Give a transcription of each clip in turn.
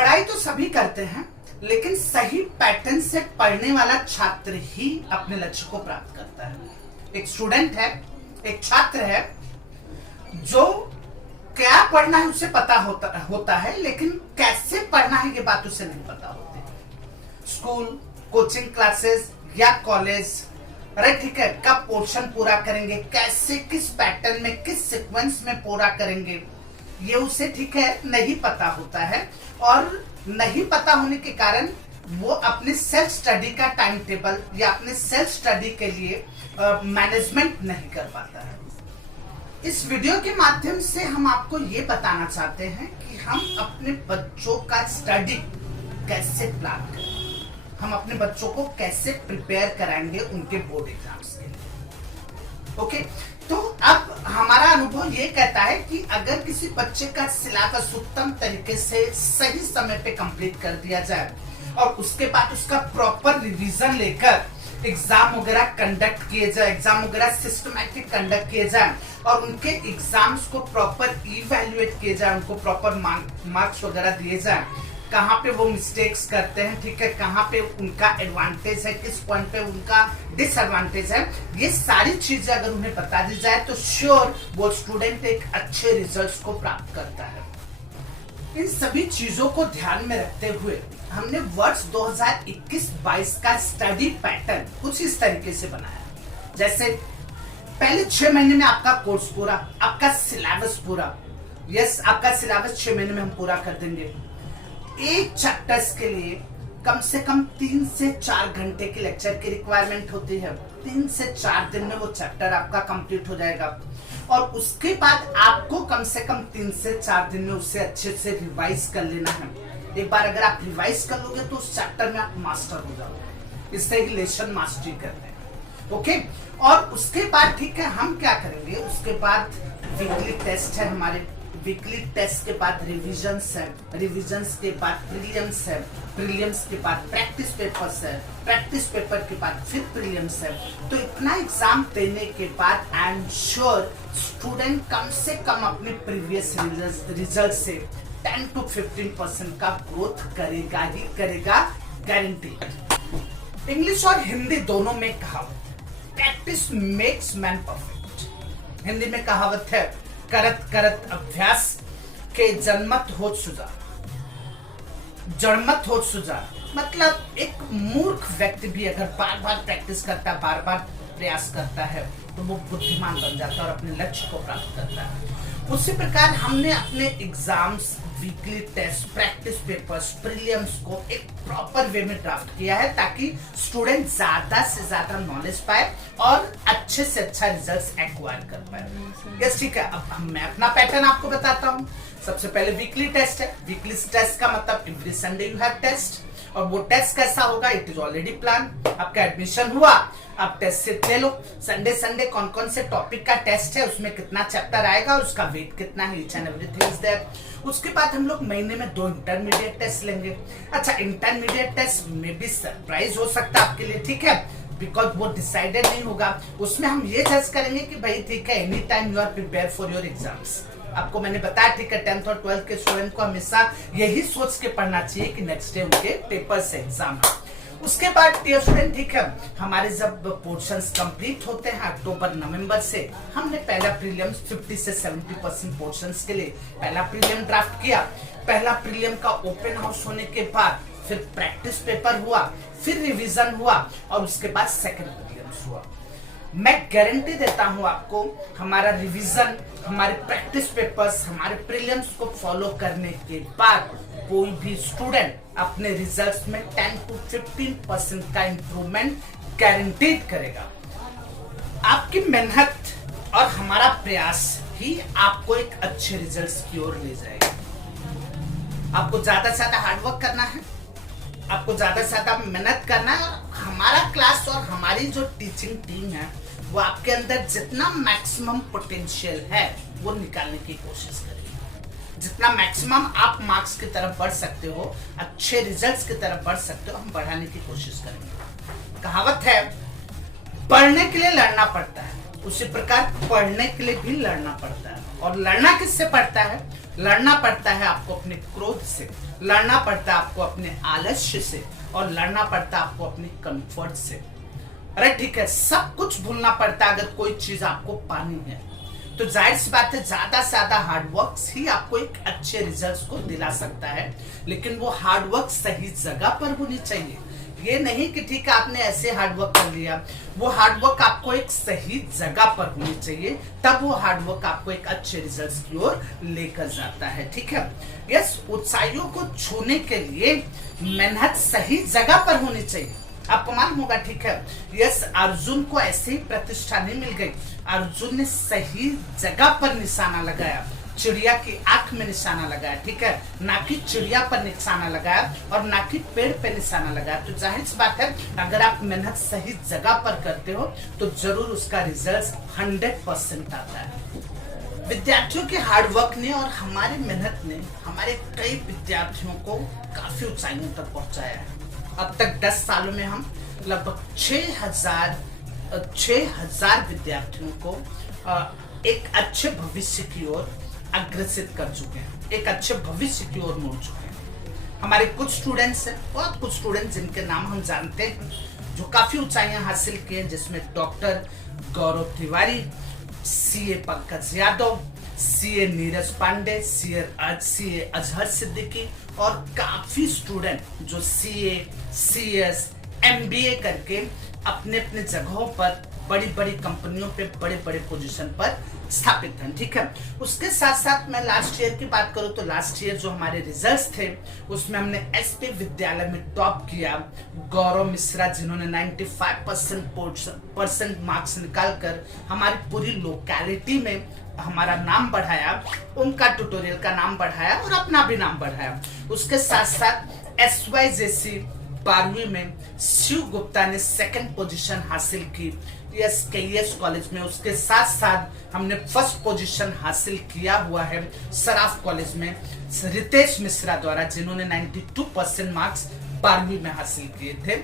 पढ़ाई तो सभी करते हैं, लेकिन सही पैटर्न से पढ़ने वाला छात्र ही अपने लक्ष्य को प्राप्त करता है। एक स्टूडेंट है, एक छात्र है जो क्या पढ़ना है उसे पता होता है, लेकिन कैसे पढ़ना है ये बात उसे नहीं पता होती। स्कूल, कोचिंग क्लासेस या कॉलेज, अरे ठीक है, कब पोर्शन पूरा करेंगे, कैसे, किस पैटर्न में, किस सीक्वेंस में पूरा करेंगे, ये उसे ठीक है नहीं पता होता है। और नहीं पता होने के कारण वो अपने सेल्फ स्टडी का टाइम टेबल या अपने सेल्फ स्टडी के लिए मैनेजमेंट नहीं कर पाता है। इस वीडियो के माध्यम से हम आपको ये बताना चाहते हैं कि हम अपने बच्चों का स्टडी कैसे प्लान करें, हम अपने बच्चों को कैसे प्रिपेयर कराएंगे उनके बोर्ड एग्जाम्स के लिए। ओके, तो अब हमारा अनुभव ये कहता है कि अगर किसी बच्चे का सिलेबस उत्तम तरीके से सही समय पे कंप्लीट कर दिया जाए और उसके बाद उसका प्रॉपर रिवीजन लेकर एग्जाम वगैरह कंडक्ट किए जाए, एग्जाम वगैरह सिस्टमैटिक कंडक्ट किए जाए और उनके एग्जाम्स को प्रॉपर इवैल्यूएट किए जाए, उनको प्रॉपर मार्क्स वगैरह दिए जाए, कहाँ पे वो मिस्टेक्स करते हैं, ठीक है, कहाँ पे उनका एडवांटेज है, किस पॉइंट पे उनका डिसएडवांटेज है, ये सारी चीजें अगर उन्हें बता दी जाए तो श्योर वो स्टूडेंट एक अच्छे रिजल्ट्स को प्राप्त करता है। इन सभी चीजों को ध्यान में रखते हुए हमने वर्ष 2021-22 का स्टडी पैटर्न कुछ इस तरीके से बनाया। जैसे पहले 6 महीने में आपका कोर्स पूरा, आपका सिलेबस पूरा। यस, आपका सिलेबस 6 महीने में हम पूरा कर देंगे। एक चैप्टर्स के लिए कम से कम 3 से 4 घंटे की लेक्चर की रिक्वायरमेंट होती है। 3 से 4 दिन में वो चैप्टर आपका कंप्लीट हो जाएगा और उसके बाद आपको कम से कम 3 से 4 दिन में उसे अच्छे से रिवाइज कर लेना है। एक बार अगर आप रिवाइज कर लोगे तो उस चैप्टर में आप मास्टर हो जाओगे। इससे रिलेशन मास्टरी करते हैं। ओके, और उसके बाद ठीक है, हम क्या करेंगे, उसके बाद वीकली टेस्ट है हमारे, वीकली टेस्ट के बाद रिविजन्स है, रिविजन्स के बाद प्रीलिम्स है, प्रीलिम्स के बाद प्रैक्टिस पेपर्स है, प्रैक्टिस पेपर के बाद फिर प्रीलिम्स है। तो इतना एग्जाम देने के बाद आई एम श्योर स्टूडेंट कम से कम अपने प्रीवियस रिजल्ट से 10 to 15% का ग्रोथ करेगा ही करेगा, गारंटी। इंग्लिश और हिंदी दोनों में कहावत, practice makes man perfect. Hindi में कहावत है, करत करत अभ्यास के जनमत होत सुजान, जड़मत होत सुजान। मतलब एक मूर्ख व्यक्ति भी अगर बार बार प्रैक्टिस करता है, बार बार प्रयास करता है, तो वो बुद्धिमान बन जाता है और अपने लक्ष्य को प्राप्त करता है। उसी प्रकार हमने अपने exams, weekly test, practice papers, prelims को एक प्रॉपर वे में ड्राफ्ट किया है ताकि स्टूडेंट ज्यादा से ज्यादा नॉलेज पाए और अच्छे से अच्छा रिजल्ट्स एक्वायर कर पाए। यस, ठीक है, अब मैं अपना पैटर्न आपको बताता हूँ। सबसे पहले वीकली टेस्ट है। वीकली टेस्ट का मतलब every Sunday you have test, और वो टेस्ट कैसा होगा, इट इज ऑलरेडी प्लान। आपका एडमिशन हुआ, आप टेस्ट सीट ले लो। संडे संडे कौन कौन से टॉपिक का टेस्ट है, उसमें कितना चैप्टर आएगा, उसका वेट कितना है, each and everything is there. उसके बाद हम लोग महीने में 2 इंटरमीडिएट टेस्ट लेंगे। अच्छा, इंटरमीडिएट टेस्ट में भी सरप्राइज हो सकता है आपके लिए, ठीक है, बिकॉज वो डिसाइडेड नहीं होगा। उसमें हम ये जज करेंगे कि भाई ठीक है, any time you are prepare for your exams. आपको मैंने बताया, ठीक है, 10th और 12th के स्टूडेंट को हमेशा यही सोच के पढ़ना चाहिए कि नेक्स्ट डे उनके पेपर से एग्जाम है। उसके बाद डियर स्टूडेंट, ठीक है, हमारे जब पोर्शंस कंप्लीट होते हैं अक्टूबर नवंबर से, हमने पहला प्रीलिम्स 50 से 70% पोर्शंस के लिए पहला प्रीलिम ड्राफ्ट किया। पहला प्रीलिम का ओपन हाउस होने के बाद फिर प्रैक्टिस पेपर हुआ, फिर रिवीजन हुआ और उसके बाद सेकंड प्रीलिम्स हुआ। मैं गारंटी देता हूं आपको, हमारा रिवीजन, हमारे प्रैक्टिस पेपर्स, हमारे प्रीलिम्स को फॉलो करने के बाद कोई भी स्टूडेंट अपने रिजल्ट्स में 10 to 15% का इंप्रूवमेंट गारंटीड करेगा। आपकी मेहनत और हमारा प्रयास ही आपको एक अच्छे रिजल्ट्स की ओर ले जाएगा। आपको ज्यादा से ज्यादा हार्डवर्क करना है, आपको ज्यादा से ज्यादा मेहनत करना है और हमारा क्लास और हमारी जो टीचिंग टीम है वो आपके अंदर जितना मैक्सिमम पोटेंशियल है वो निकालने की कोशिश करेगी। जितना मैक्सिमम आप मार्क्स की तरफ बढ़ सकते हो, अच्छे रिजल्ट्स की तरफ बढ़ सकते हो, हम बढ़ाने की कोशिश करेंगे। कहावत है, पढ़ने के लिए लड़ना पड़ता है, उसी प्रकार पढ़ने के लिए भी लड़ना पड़ता है। और लड़ना किससे पड़ता है? लड़ना पड़ता है आपको अपने क्रोध से, लड़ना पड़ता है आपको अपने आलस्य से, और लड़ना पड़ता है आपको अपने कंफर्ट से। अरे ठीक है, सब कुछ भूलना पड़ता है अगर कोई चीज आपको पानी है। तो जाहिर सी बात है, ज्यादा से ज्यादा हार्डवर्क ही आपको एक अच्छे रिजल्ट्स को दिला सकता है, लेकिन वो हार्डवर्क सही जगह पर होनी चाहिए। ये नहीं कि ठीक है आपने ऐसे हार्डवर्क कर लिया, वो हार्डवर्क आपको एक सही जगह पर होनी चाहिए, तब वो हार्डवर्क आपको एक अच्छे रिजल्ट्स की ओर लेकर जाता है। ठीक है, यस, ऊंचाइयों को छूने के लिए मेहनत सही जगह पर होनी चाहिए। आपको मालूम होगा, ठीक है, यस, अर्जुन को ऐसे ही प्रतिष्ठा नहीं मिल गई। अर्जुन ने सही जगह पर निशाना लगाया, चिड़िया की आंख में निशाना लगाया, ठीक है, ना कि चिड़िया पर निशाना लगाया और ना कि पेड़ पे निशाना लगाया। तो जाहिर सी बात है, अगर आप मेहनत सही जगह पर करते हो तो जरूर उसका रिजल्ट 100% आता है। विद्यार्थियों के हार्डवर्क ने और हमारी मेहनत ने हमारे कई विद्यार्थियों को काफी ऊंचाइयों तक पहुंचाया है। अब तक 10 सालों में हम लगभग 6,000 विद्यार्थियों को एक अच्छे भविष्य की ओर अग्रसित कर चुके हैं, एक अच्छे भविष्य की ओर मोड़ चुके हैं। हमारे कुछ स्टूडेंट्स हैं, बहुत कुछ स्टूडेंट्स जिनके नाम हम जानते हैं, जो काफी ऊंचाइयां हासिल की हैं, जिसमें doctor Gaurav Tiwari, CA Pankaj Yadav, CA Neeraj Pandey, CA Azhar Siddiqui और काफी स्टूडेंट जो सीए, सीएस, एमबीए करके अपने अपने जगहों पर बड़ी बड़ी कंपनियों पे बड़े बड़े पोजीशन पर स्थापित हैं। ठीक है, उसके साथ साथ मैं लास्ट ईयर की बात करूं तो लास्ट ईयर जो हमारे रिजल्ट्स थे उसमें हमने एसपी विद्यालय में टॉप किया। गौरव मिश्रा जिन्होंने 95% मार्क्स निकालकर हमारी पूरी लोकेलिटी में हमारा नाम बढ़ाया, उनका ट्यूटोरियल का नाम बढ़ाया और अपना भी नाम बढ़ाया। उसके साथ साथ SYJC 12वीं में शिव गुप्ता ने 2nd पोजीशन हासिल की SKES कॉलेज में। उसके साथ साथ हमने 1st पोजीशन हासिल किया हुआ है सराफ कॉलेज में रितेश मिश्रा द्वारा, जिन्होंने 92% मार्क्स 12वीं में हासिल किए थे।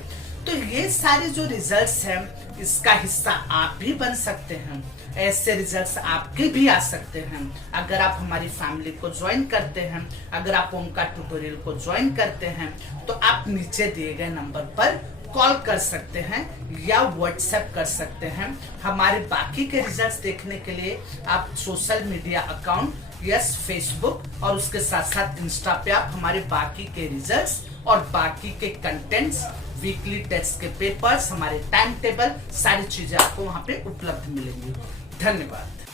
तो ये सारे जो रिजल्ट्स हैं, इसका हिस्सा आप भी बन सकते हैं। ऐसे रिजल्ट्स आपके भी आ सकते हैं अगर आप हमारी फैमिली को ज्वाइन करते हैं, अगर आप उनका ट्यूटोरियल को ज्वाइन करते हैं, तो आप नीचे दिए गए नंबर पर कॉल कर सकते हैं या व्हाट्सएप कर सकते हैं। हमारे बाकी के रिजल्ट्स देखने के लिए आप social media account, yes, Facebook और उसके साथ साथ इंस्टा पे आप हमारे बाकी के रिजल्ट्स और बाकी के कंटेंट्स, वीकली टेस्ट के पेपर्स, हमारे टाइम टेबल, सारी चीजें आपको वहां पे उपलब्ध मिलेंगी। धन्यवाद।